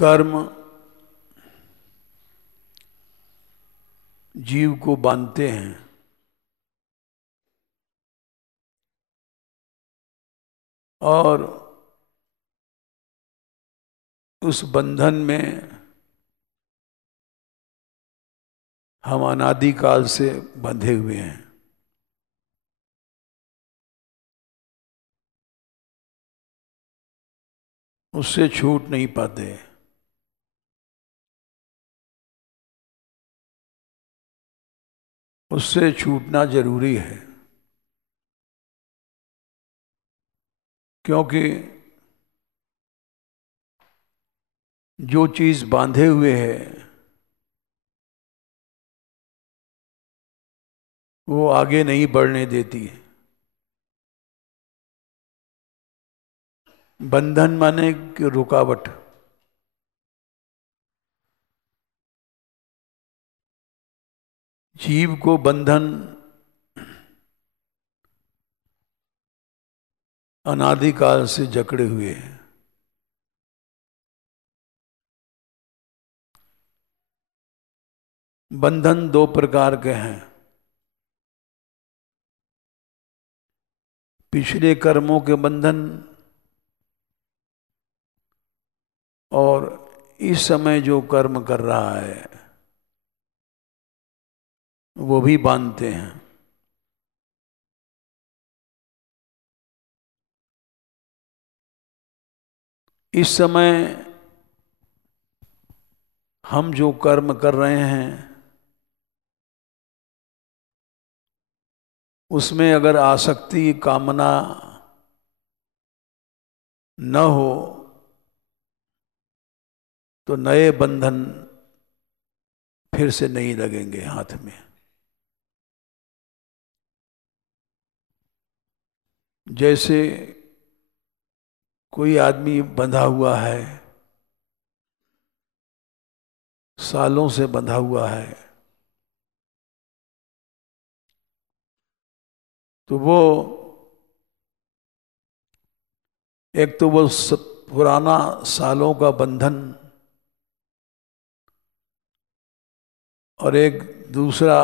कर्म जीव को बांधते हैं और उस बंधन में हम अनादिकाल से बंधे हुए हैं। उससे छूट नहीं पाते। उससे छूटना जरूरी है, क्योंकि जो चीज बांधे हुए है वो आगे नहीं बढ़ने देती है। बंधन माने कि रुकावट। जीव को बंधन अनादिकाल से जकड़े हुए हैं। बंधन दो प्रकार के हैं। पिछले कर्मों के बंधन और इस समय जो कर्म कर रहा है वो भी बांधते हैं। इस समय हम जो कर्म कर रहे हैं उसमें अगर आसक्ति कामना न हो तो नए बंधन फिर से नहीं लगेंगे हाथ में। जैसे कोई आदमी बंधा हुआ है, सालों से बंधा हुआ है, तो वो एक तो वो पुराना सालों का बंधन और एक दूसरा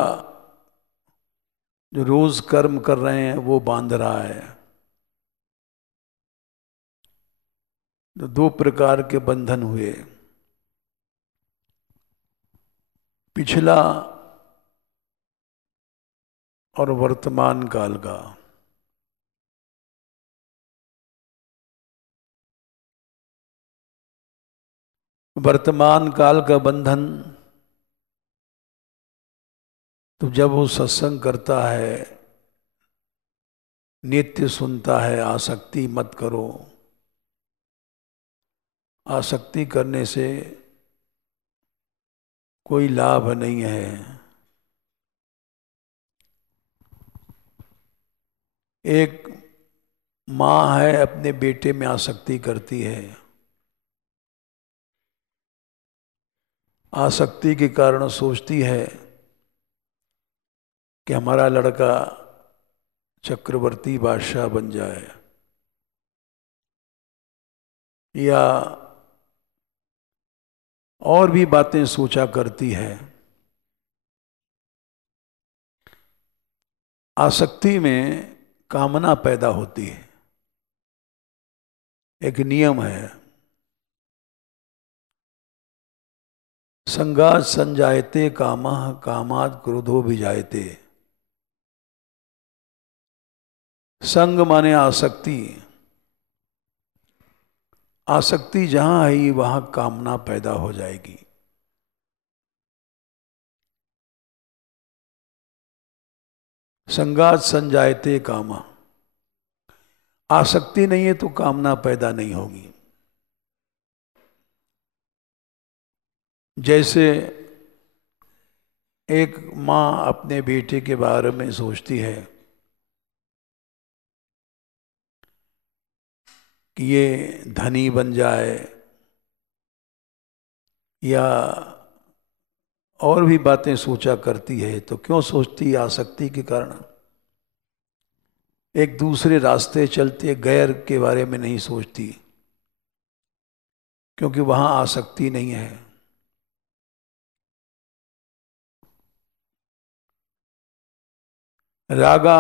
जो रोज कर्म कर रहे हैं वो बांध रहा है। तो दो प्रकार के बंधन हुए। पिछला और वर्तमान काल का। वर्तमान काल का बंधन तो जब वो सत्संग करता है, नित्य सुनता है, आसक्ति मत करो, आसक्ति करने से कोई लाभ नहीं है। एक माँ है अपने बेटे में आसक्ति करती है, आसक्ति के कारण सोचती है कि हमारा लड़का चक्रवर्ती बादशाह बन जाए, या और भी बातें सोचा करती है। आसक्ति में कामना पैदा होती है। एक नियम है, संगात संजायते कामः कामात् क्रोधो विजायते। संग माने आसक्ति। आसक्ति जहां है वहां कामना पैदा हो जाएगी। संगात संजायते कामः, आसक्ति नहीं है तो कामना पैदा नहीं होगी। जैसे एक माँ अपने बेटे के बारे में सोचती है कि ये धनी बन जाए, या और भी बातें सोचा करती है। तो क्यों सोचती है? आसक्ति के कारण। एक दूसरे रास्ते चलते, गैर के बारे में नहीं सोचती। क्योंकि वहां आसक्ति नहीं है। रागा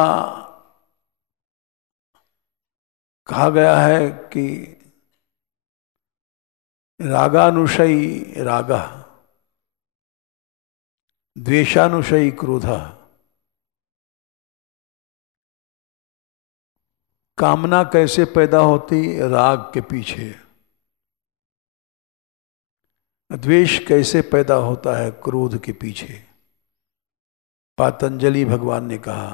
कहा गया है कि रागानुशयी रागा, द्वेषानुशयी क्रोधा। कामना कैसे पैदा होती? राग के पीछे। द्वेष कैसे पैदा होता है? क्रोध के पीछे। पातंजलि भगवान ने कहा,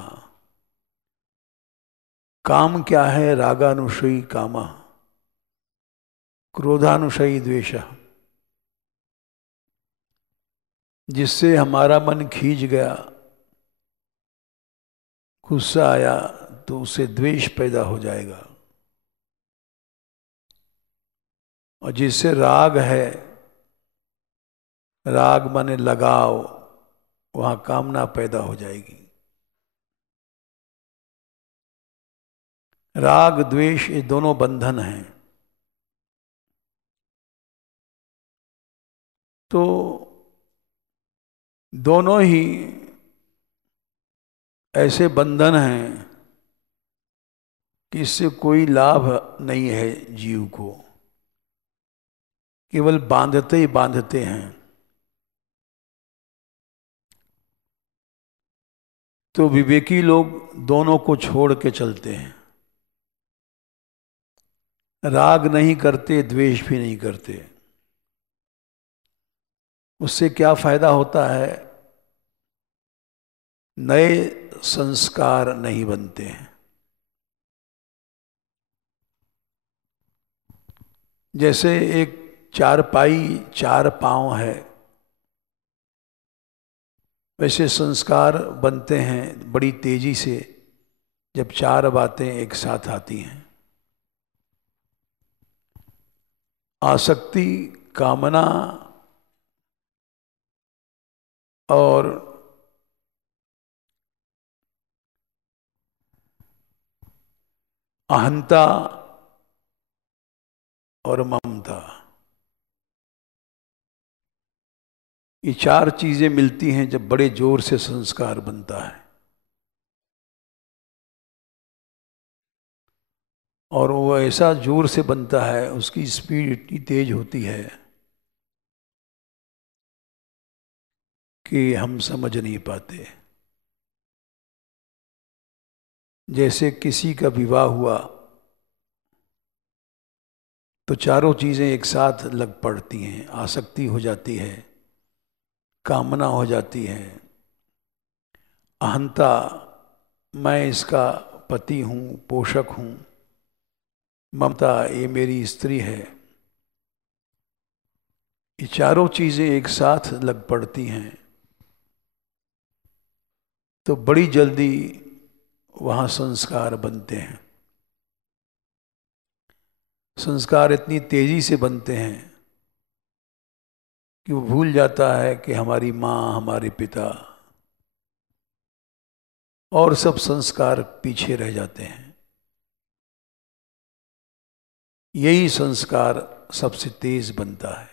काम क्या है? रागानुशयी कामा, क्रोधानुशयी द्वेष। जिससे हमारा मन खींच गया, गुस्सा आया, तो उससे द्वेष पैदा हो जाएगा। और जिससे राग है, राग माने लगाव, वहां कामना पैदा हो जाएगी। राग द्वेष ये दोनों बंधन हैं। तो दोनों ही ऐसे बंधन हैं कि इससे कोई लाभ नहीं है जीव को, केवल बांधते ही बांधते हैं। तो विवेकी लोग दोनों को छोड़ के चलते हैं। राग नहीं करते, द्वेष भी नहीं करते। उससे क्या फायदा होता है? नए संस्कार नहीं बनते हैं। जैसे एक चारपाई चार पांव है, वैसे संस्कार बनते हैं बड़ी तेजी से जब चार बातें एक साथ आती हैं। आसक्ति, कामना और अहंता और ममता, ये चार चीजें मिलती हैं जब बड़े जोर से संस्कार बनता है। और वो ऐसा जोर से बनता है, उसकी स्पीड इतनी तेज होती है कि हम समझ नहीं पाते। जैसे किसी का विवाह हुआ तो चारों चीजें एक साथ लग पड़ती हैं। आसक्ति हो जाती है, कामना हो जाती है, अहंता, मैं इसका पति हूँ, पोषक हूँ, ममता, ये मेरी स्त्री है। ये चारों चीजें एक साथ लग पड़ती हैं तो बड़ी जल्दी वहाँ संस्कार बनते हैं। संस्कार इतनी तेजी से बनते हैं कि वो भूल जाता है कि हमारी माँ, हमारे पिता और सब संस्कार पीछे रह जाते हैं। यही संस्कार सबसे तेज बनता है,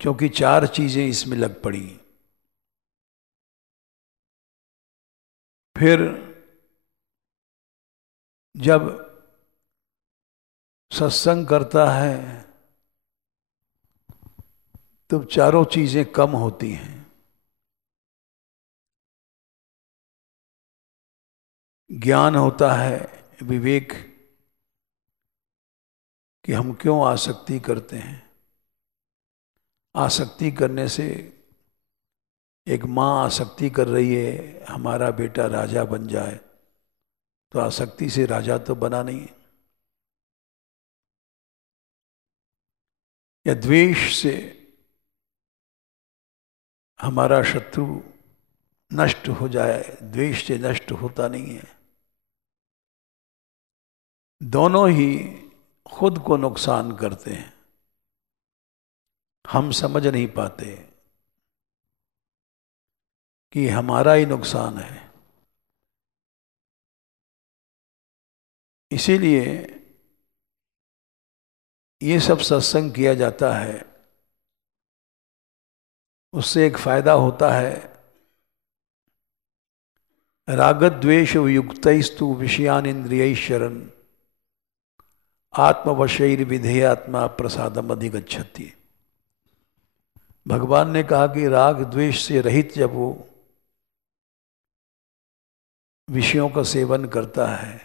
क्योंकि चार चीजें इसमें लग पड़ी। फिर जब सत्संग करता है तो चारों चीजें कम होती हैं। ज्ञान होता है, विवेक, कि हम क्यों आसक्ति करते हैं। आसक्ति करने से, एक माँ आसक्ति कर रही है हमारा बेटा राजा बन जाए, तो आसक्ति से राजा तो बना नहीं। या द्वेष से हमारा शत्रु नष्ट हो जाए, द्वेष से नष्ट होता नहीं है। दोनों ही खुद को नुकसान करते हैं, हम समझ नहीं पाते कि हमारा ही नुकसान है। इसीलिए ये सब सत्संग किया जाता है, उससे एक फायदा होता है, रागद्वेष युक्तस्तु विषयान इंद्रिय शरण आत्मवशैर विधेयात्मा प्रसादम अधिगच्छति। भगवान ने कहा कि राग द्वेष से रहित जब वो विषयों का सेवन करता है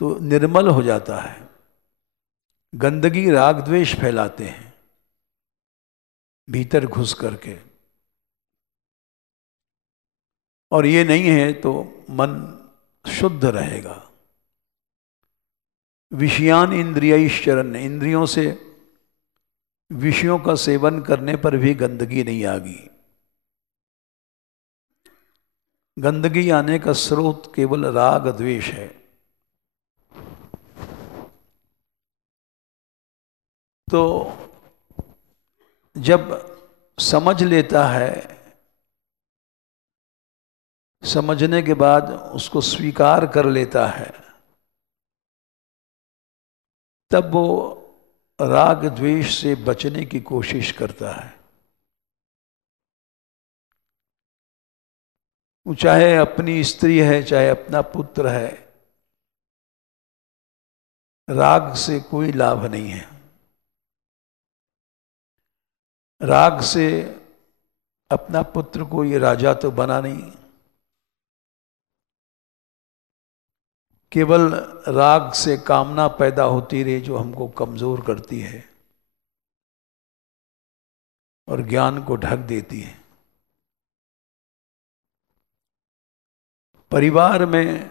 तो निर्मल हो जाता है। गंदगी राग द्वेष फैलाते हैं भीतर घुस करके, और ये नहीं है तो मन शुद्ध रहेगा। विषयान इंद्रियश्चरण, इंद्रियों से विषयों का सेवन करने पर भी गंदगी नहीं आ गई। गंदगी आने का स्रोत केवल राग द्वेष है। तो जब समझ लेता है, समझने के बाद उसको स्वीकार कर लेता है, तब वो राग द्वेष से बचने की कोशिश करता है। वो चाहे अपनी स्त्री है, चाहे अपना पुत्र है, राग से कोई लाभ नहीं है। राग से अपना पुत्र को ये राजा तो बना नहीं, केवल राग से कामना पैदा होती रही जो हमको कमजोर करती है और ज्ञान को ढक देती है। परिवार में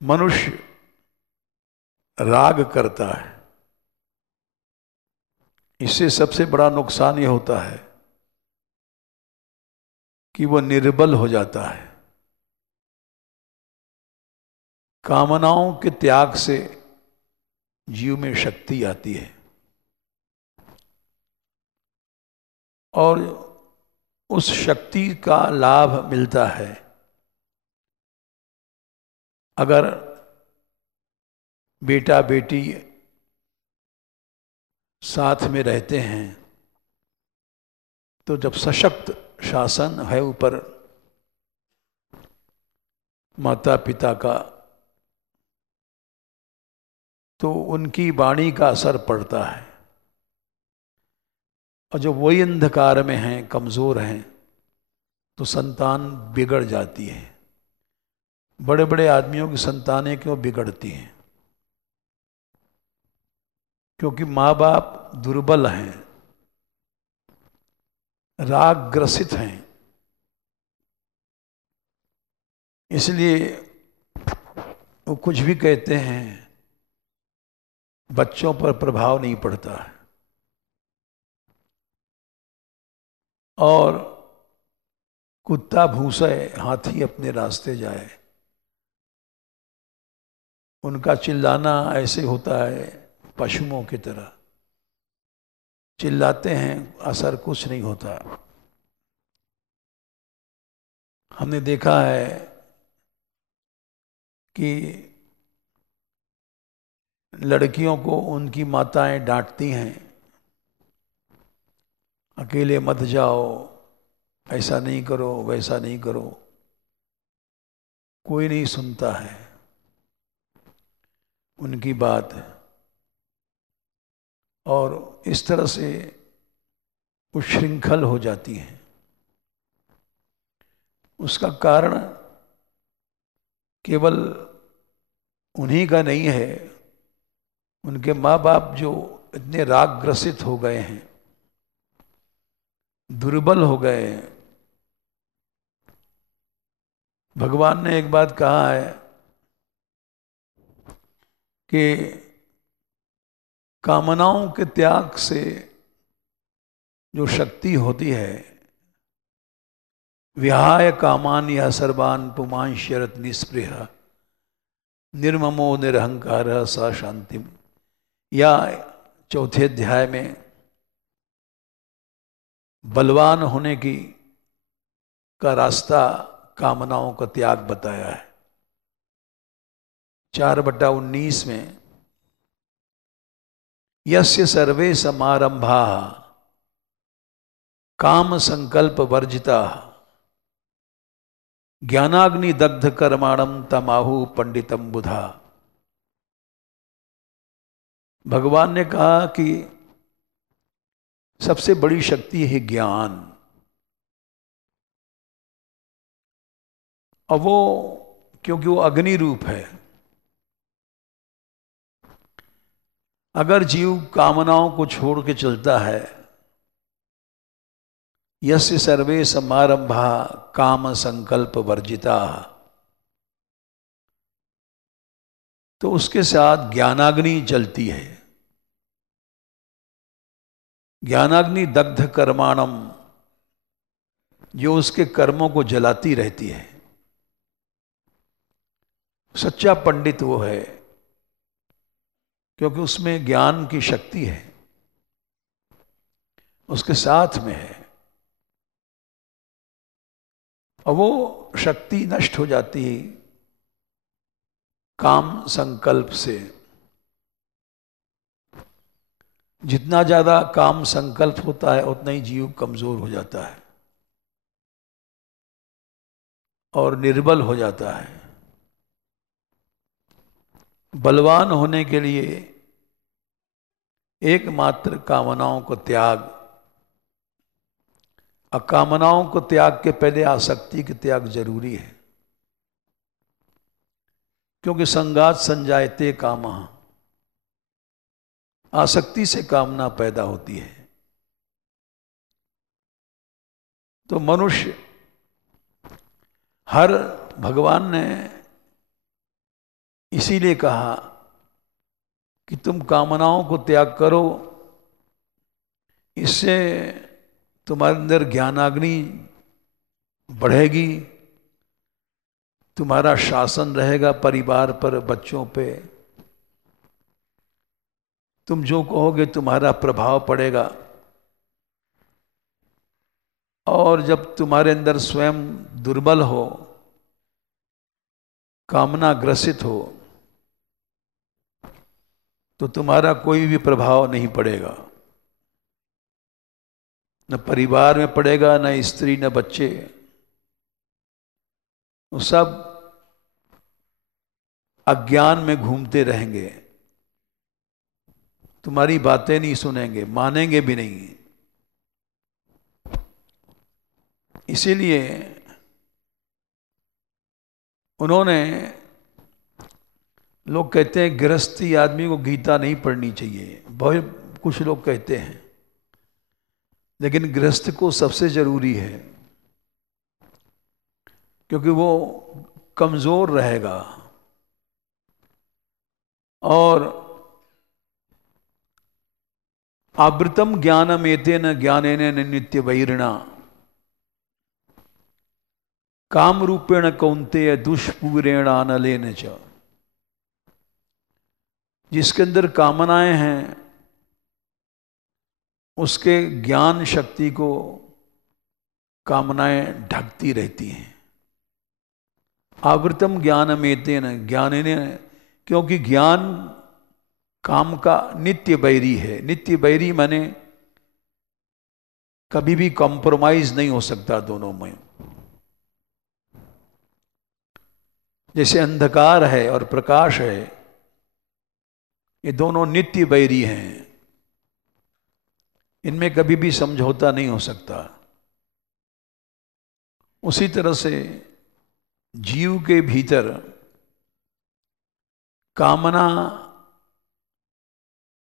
मनुष्य राग करता है, इससे सबसे बड़ा नुकसान ये होता है कि वो निर्बल हो जाता है। कामनाओं के त्याग से जीव में शक्ति आती है और उस शक्ति का लाभ मिलता है अगर बेटा बेटी साथ में रहते हैं। तो जब सशक्त शासन है ऊपर माता पिता का, तो उनकी वाणी का असर पड़ता है, और जब वही अंधकार में हैं, कमज़ोर हैं, तो संतान बिगड़ जाती है। बड़े बड़े आदमियों की संतानें क्यों बिगड़ती हैं? क्योंकि माँ बाप दुर्बल हैं, राग ग्रसित हैं, इसलिए वो कुछ भी कहते हैं बच्चों पर प्रभाव नहीं पड़ता है। और कुत्ता भूसे हाथी अपने रास्ते जाए, उनका चिल्लाना ऐसे होता है पशुओं की तरह, चिल्लाते हैं, असर कुछ नहीं होता। हमने देखा है कि लड़कियों को उनकी माताएं डांटती हैं, अकेले मत जाओ, ऐसा नहीं करो, वैसा नहीं करो, कोई नहीं सुनता है उनकी बात। और इस तरह से उच्छृंखल हो जाती हैं। उसका कारण केवल उन्हीं का नहीं है, उनके माँ बाप जो इतने राग ग्रसित हो गए हैं, दुर्बल हो गए हैं। भगवान ने एक बात कहा है कि कामनाओं के त्याग से जो शक्ति होती है, विहाय कामान या सर्वान पुमांशरत निस्पृह निर्ममो निरहंकार सा शांति, या चौथे अध्याय में बलवान होने की का रास्ता कामनाओं का त्याग बताया है। 4/19 में यस्य सर्वे समारंभा काम संकल्प वर्जिता ज्ञानाग्नि दग्ध कर्माणम तमाहु पंडितम बुधा। भगवान ने कहा कि सबसे बड़ी शक्ति है ज्ञान, और वो क्योंकि वो अग्नि रूप है। अगर जीव कामनाओं को छोड़ के चलता है, यस्य सर्वे समारंभा काम संकल्प वर्जिता, तो उसके साथ ज्ञानाग्नि चलती है। ज्ञानाग्नि दग्ध कर्माणम, जो उसके कर्मों को जलाती रहती है। सच्चा पंडित वो है क्योंकि उसमें ज्ञान की शक्ति है, उसके साथ में है, और वो शक्ति नष्ट हो जाती है काम संकल्प से। जितना ज्यादा काम संकल्प होता है उतना ही जीव कमजोर हो जाता है और निर्बल हो जाता है। बलवान होने के लिए एकमात्र कामनाओं को त्याग, अकामनाओं को त्याग के पहले आसक्ति के त्याग जरूरी है, क्योंकि संगात संजायते कामः, आसक्ति से कामना पैदा होती है। तो मनुष्य भगवान ने इसीलिए कहा कि तुम कामनाओं को त्याग करो, इससे तुम्हारे अंदर ज्ञानाग्नि बढ़ेगी, तुम्हारा शासन रहेगा परिवार पर, बच्चों पे, तुम जो कहोगे तुम्हारा प्रभाव पड़ेगा। और जब तुम्हारे अंदर स्वयं दुर्बल हो, कामना ग्रसित हो, तो तुम्हारा कोई भी प्रभाव नहीं पड़ेगा, न परिवार में पड़ेगा, न स्त्री, न बच्चे। वो सब अज्ञान में घूमते रहेंगे, तुम्हारी बातें नहीं सुनेंगे, मानेंगे भी नहीं। इसीलिए उन्होंने, लोग कहते हैं गृहस्थी आदमी को गीता नहीं पढ़नी चाहिए, बहुत कुछ लोग कहते हैं, लेकिन गृहस्थ को सबसे जरूरी है, क्योंकि वो कमजोर रहेगा और आवृतम ज्ञानम एतेन ज्ञानेन नित्य वैरिणा काम रूपेण कौन्तेय दुष्पूरेण अनलेन च। जिसके अंदर कामनाएं हैं उसके ज्ञान शक्ति को कामनाएं ढकती रहती हैं। आवृतम ज्ञानमेतेन ज्ञानेन, क्योंकि ज्ञान काम का नित्य बैरी है। नित्य बैरी माने कभी भी कॉम्प्रोमाइज नहीं हो सकता दोनों में। जैसे अंधकार है और प्रकाश है, ये दोनों नित्य बैरी हैं, इनमें कभी भी समझौता नहीं हो सकता। उसी तरह से जीव के भीतर कामना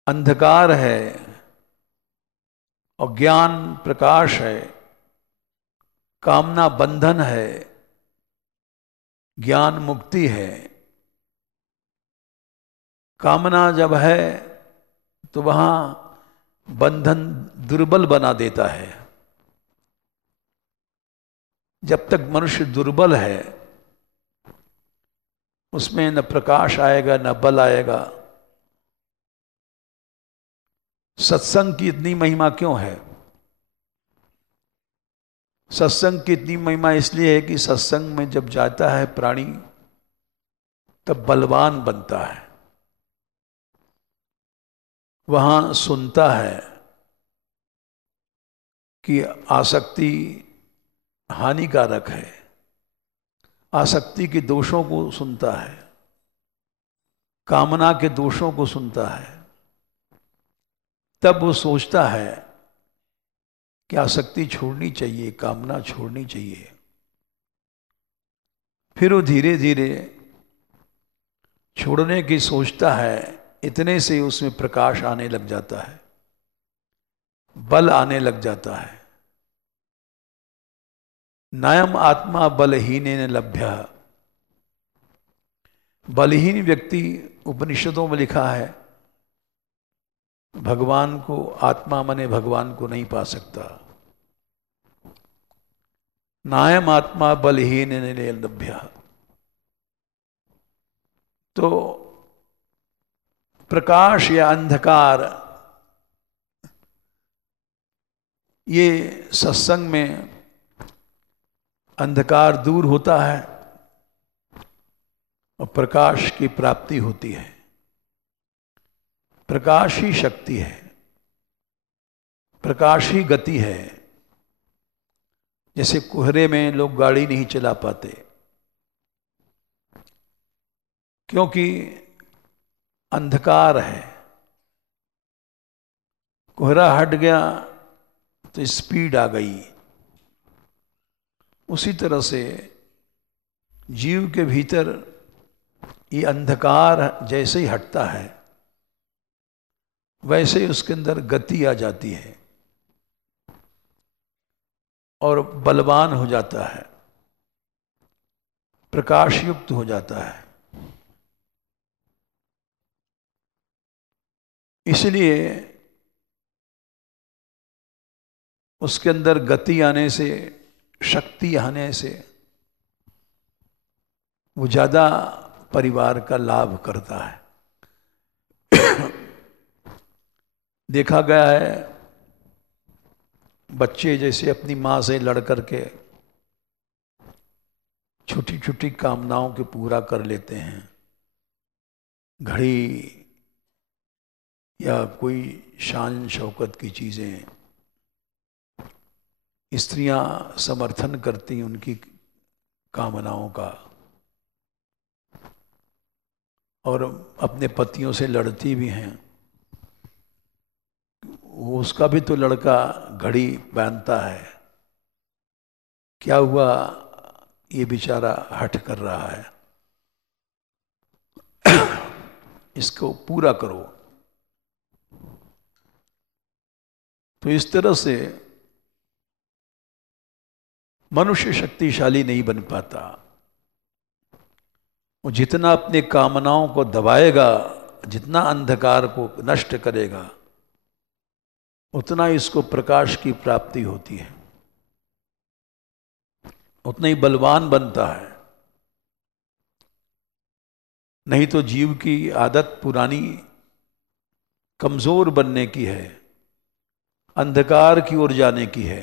अंधकार है और ज्ञान प्रकाश है। कामना बंधन है, ज्ञान मुक्ति है। कामना जब है तो वहां बंधन दुर्बल बना देता है। जब तक मनुष्य दुर्बल है उसमें न प्रकाश आएगा न बल आएगा। सत्संग की इतनी महिमा क्यों है? सत्संग की इतनी महिमा इसलिए है कि सत्संग में जब जाता है प्राणी तब बलवान बनता है। वहाँ सुनता है कि आसक्ति हानिकारक है, आसक्ति के दोषों को सुनता है, कामना के दोषों को सुनता है, तब वो सोचता है कि आसक्ति छोड़नी चाहिए, कामना छोड़नी चाहिए। फिर वो धीरे धीरे छोड़ने की सोचता है, इतने से उसमें प्रकाश आने लग जाता है, बल आने लग जाता है। नायम आत्मा बलहीनेन लभ्य। बलहीन व्यक्ति, उपनिषदों में लिखा है, भगवान को, आत्मा माने भगवान को नहीं पा सकता। नायम आत्मा बलहीनेन लभ्य। तो प्रकाश या अंधकार, ये सत्संग में अंधकार दूर होता है और प्रकाश की प्राप्ति होती है। प्रकाश ही शक्ति है, प्रकाश ही गति है। जैसे कोहरे में लोग गाड़ी नहीं चला पाते, क्योंकि अंधकार है। कोहरा हट गया तो स्पीड आ गई। उसी तरह से जीव के भीतर ये अंधकार जैसे ही हटता है, वैसे ही उसके अंदर गति आ जाती है और बलवान हो जाता है, प्रकाश युक्त हो जाता है। इसलिए उसके अंदर गति आने से, शक्ति आने से वो ज्यादा परिवार का लाभ करता है। देखा गया है, बच्चे जैसे अपनी माँ से लड़ करके छोटी छोटी कामनाओं के पूरा कर लेते हैं, घड़ी या कोई शान शौकत की चीजें, स्त्रियां समर्थन करती उनकी कामनाओं का और अपने पतियों से लड़ती भी हैं। उसका भी तो लड़का घड़ी पहनता है, क्या हुआ, ये बेचारा हठ कर रहा है, इसको पूरा करो। तो इस तरह से मनुष्य शक्तिशाली नहीं बन पाता। वो जितना अपने कामनाओं को दबाएगा, जितना अंधकार को नष्ट करेगा, उतना इसको प्रकाश की प्राप्ति होती है, उतना ही बलवान बनता है। नहीं तो जीव की आदत पुरानी कमजोर बनने की है, अंधकार की ओर जाने की है।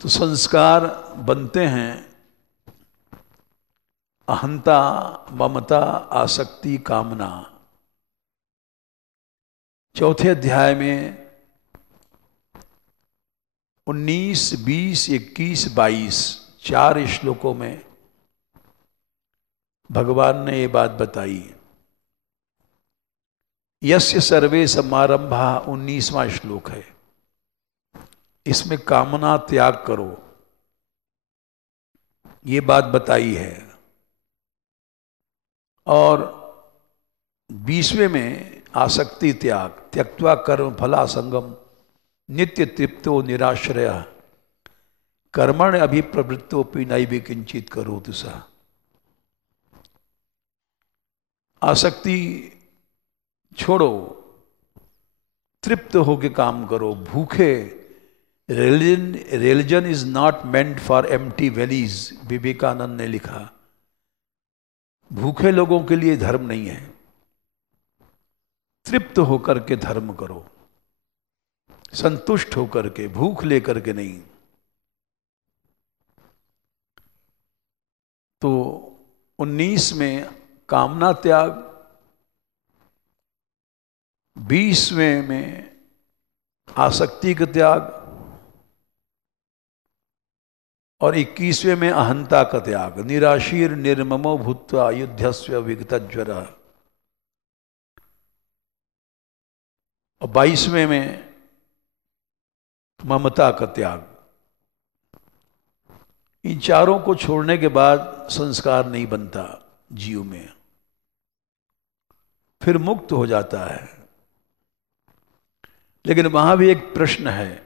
तो संस्कार बनते हैं अहंता, ममता, आसक्ति, कामना। चौथे अध्याय में 19, 20, 21, 22 4 श्लोकों में भगवान ने ये बात बताई। यस्य सर्वे समारंभा 19वां श्लोक है। इसमें कामना त्याग करो, ये बात बताई है। और 20वें में आसक्ति त्याग, त्यक्त्वा कर्म फला संगम नित्य तृप्तो निराश्रय कर्मण अभिप्रवृत्तोपि नैव किंचित करोतु सा। आसक्ति छोड़ो, तृप्त होके काम करो, भूखे। Religion is not meant for empty bellies, Vivekananda ने लिखा। भूखे लोगों के लिए धर्म नहीं है, तृप्त होकर के धर्म करो, संतुष्ट होकर के, भूख लेकर के नहीं। तो 19 में कामना त्याग, 20वें में आसक्ति का त्याग और 21वें में अहंता का त्याग। निराशीर निर्ममो भूत्वा युद्धस्व विगतज्वर। और 22वें में ममता का त्याग। इन चारों को छोड़ने के बाद संस्कार नहीं बनता जीव में, फिर मुक्त हो जाता है। लेकिन वहां भी एक प्रश्न है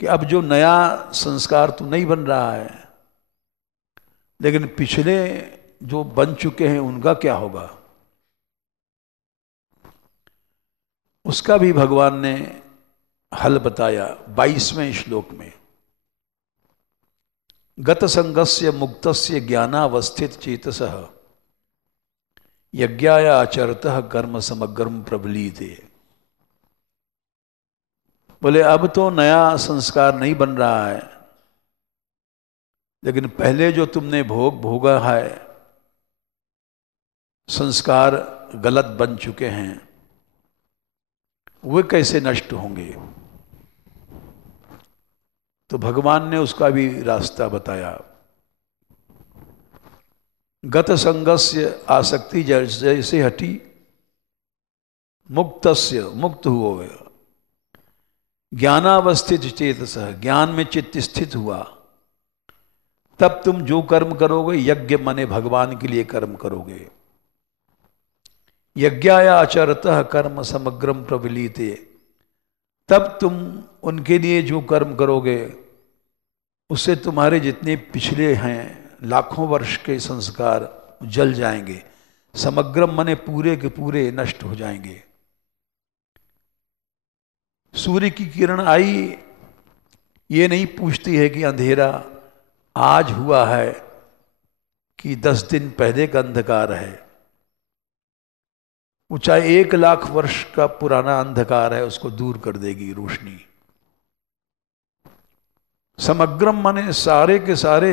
कि अब जो नया संस्कार तो नहीं बन रहा है, लेकिन पिछले जो बन चुके हैं उनका क्या होगा? उसका भी भगवान ने हल बताया 22वें श्लोक में। गत संगस्य मुक्तस्य ज्ञानावस्थित चेतसः यज्ञाय आचरतः कर्म समग्रम प्रबलीते। बोले अब तो नया संस्कार नहीं बन रहा है, लेकिन पहले जो तुमने भोगा है, संस्कार गलत बन चुके हैं, वे कैसे नष्ट होंगे? तो भगवान ने उसका भी रास्ता बताया। गत संगस्य आसक्ति जैसे हटी, मुक्तस्य मुक्त हुआ, ज्ञानावस्थित चेतसः ज्ञान में चित्त स्थित हुआ, तब तुम जो कर्म करोगे, यज्ञ माने भगवान के लिए कर्म करोगे। यज्ञाय आचरतः कर्म समग्रम प्रबलीते, तब तुम उनके लिए जो कर्म करोगे उससे तुम्हारे जितने पिछले हैं लाखों वर्ष के संस्कार जल जाएंगे। समग्रम माने पूरे के पूरे नष्ट हो जाएंगे। सूर्य की किरण आई, ये नहीं पूछती है कि अंधेरा आज हुआ है कि 10 दिन पहले का अंधकार है। वो चाहे 1 लाख वर्ष का पुराना अंधकार है, उसको दूर कर देगी रोशनी। समग्रम माने सारे के सारे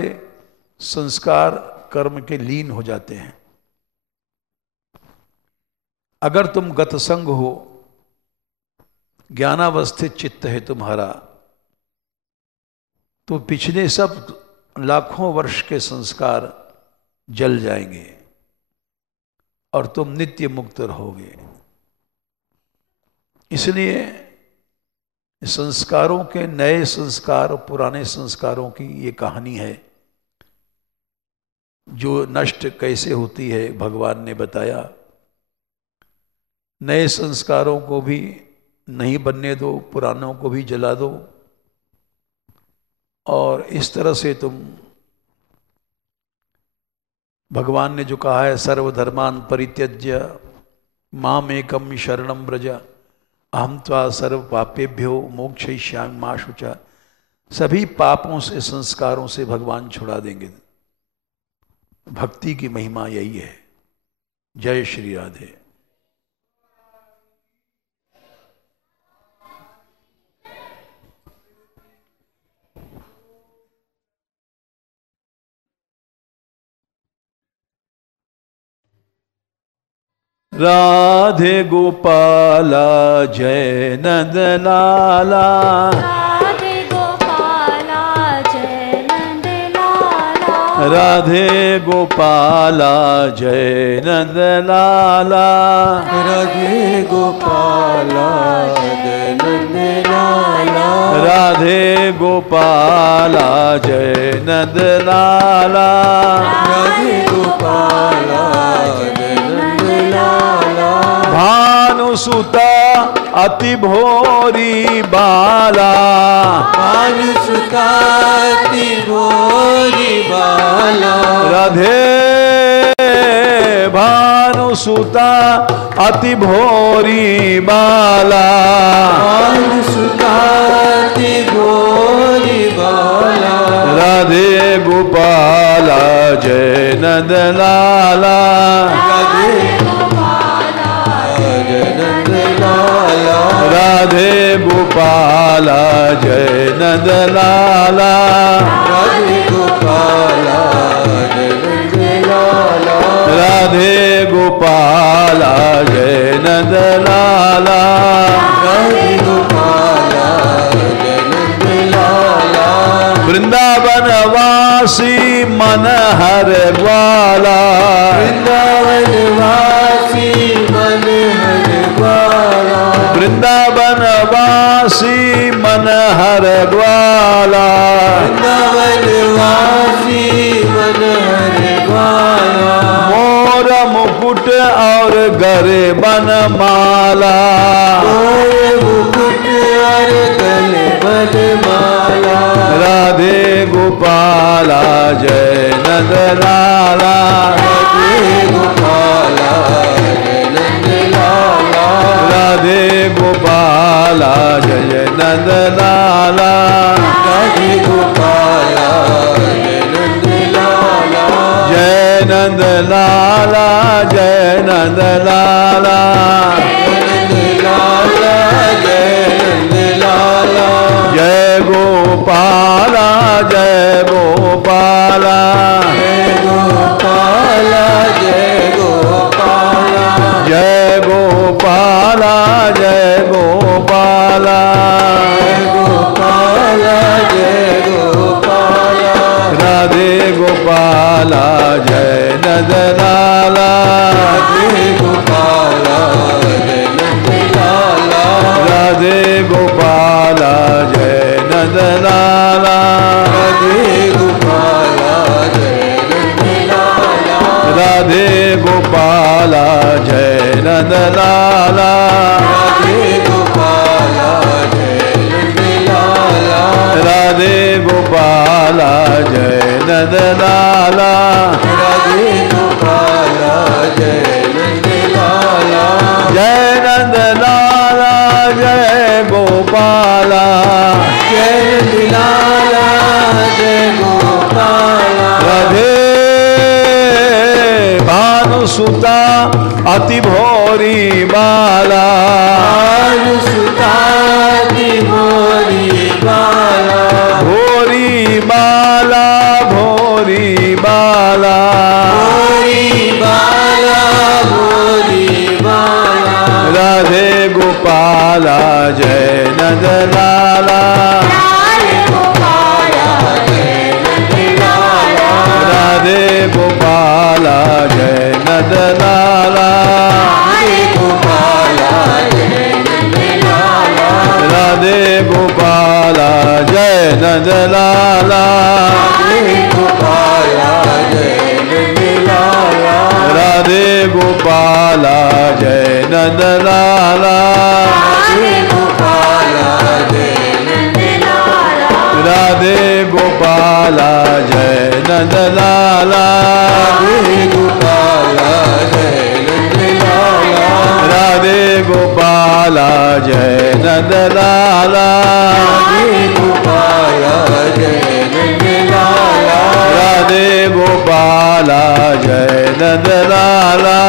संस्कार कर्म के लीन हो जाते हैं। अगर तुम गतसंग हो, ज्ञानावस्थित चित्त है तुम्हारा, तो पिछले सब लाखों वर्ष के संस्कार जल जाएंगे और तुम नित्य मुक्त रहोगे। इसलिए संस्कारों के, नए संस्कार और पुराने संस्कारों की ये कहानी है। जो नष्ट कैसे होती है भगवान ने बताया। नए संस्कारों को भी नहीं बनने दो, पुरानों को भी जला दो, और इस तरह से तुम, भगवान ने जो कहा है, सर्वधर्मान परित्यज्य माम एकम शरणम व्रज अहम त्वा सर्व पापेभ्यो मोक्षयिष्यामि मा शुचा। सभी पापों से, संस्कारों से भगवान छुड़ा देंगे। भक्ति की महिमा यही है। जय श्री राधे। राधे गोपाला जय नंद लाला, राधे गोपाला जय नंद लाला, राधे गोपाला जय नंद लाला, राधे गोपाला जय नंद लाला, राधे गोपाला जय नंद लाला, राधे गोपाला जय नंद लाला, भानुसुता अति भोरी बाला, भानुसुता अति भोरी बाला, राधे भानुसुता अति भोरी बाला, भानुसुता अति भोरी बाला, राधे गोपाला जय नंद लाला, राधे गोपाला जय नंद लाला, राधे गोपाला जय नंद लाला, राधे गोपाला जय नंद लाला, वासी मन हर ग्वाला, वृंदावन वासी मन हर ग्वाला, वृंदावन वासी मन हर ग्वाला, वृंदावन वासी मन हर ग्वाला, मोर मुकुट और गरे बनमाला, मोर मुकुट और गले बनमाला, राधे गोपाला जय नंद लाला, राधे गोपाला जय नंद लाला, राधे गोपाला जय नंद लाला, राधे गोपाला जय नंद लाला, जय नंद लाला जय नंद लाला, नंद लाला जय नंद लाला, जय गोपाला जय गोपाला, जय गोपाला जय गोपाला, जय गोपाला जय गोपाला, जय गोपाला जय गोपाला, राधे गोपाला जय नंद लाला, राधे गोपाला जय नंद लाला, राधे गोपाला जय नंद लाला, राधे गोपाला जय नंद लाला, राधे गोपाला जय नंद लाला, राधे गोपाला जय नंद लाला, राधे गोपाला जय नंद लाला, राधे गोपाला जय नंद लाला, जय नंद लाला जय गोपाला, जय नंद लाला जय गोपाला, राधे भानुसुता अति भोरी बाला, सुता मोरी बाला, भोरी बाला भोरी बाला, मोरी बाला मोरी बाला, राधे गोपाला जय नंद लाला, राधे गोपाला जय नंद लाला, राधे गोपाला जय नंद लाला, राधे गोपाला जय नंद लाला, राधे गोपाला जय नंद लाला, राधे गोपाला जय नंद लाला, राधे गोपाला जय नंद लाला, राधे गोपाला जय नंद लाला, राधे गोपाला जय नंद लाला, राधे गोपाला जय नंद लाला, राधे गोपाला जय नंद लाला, राधे गोपाला जय नंद लाला, राधे गोपाला जय नंद लाला,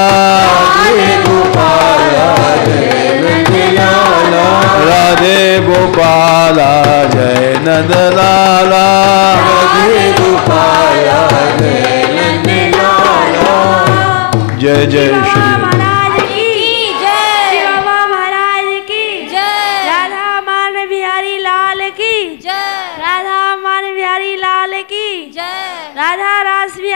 राधे गोपाला जय नंद लाला, राधे गोपाला जय नंद लाला, राधे गोपाला जय नंद लाला, जय जय श्री महाराज की जय, बाबा महाराज की जय, राधा मान बिहारी लाल की जय, राधा मान बिहारी लाल की जय, राधा रास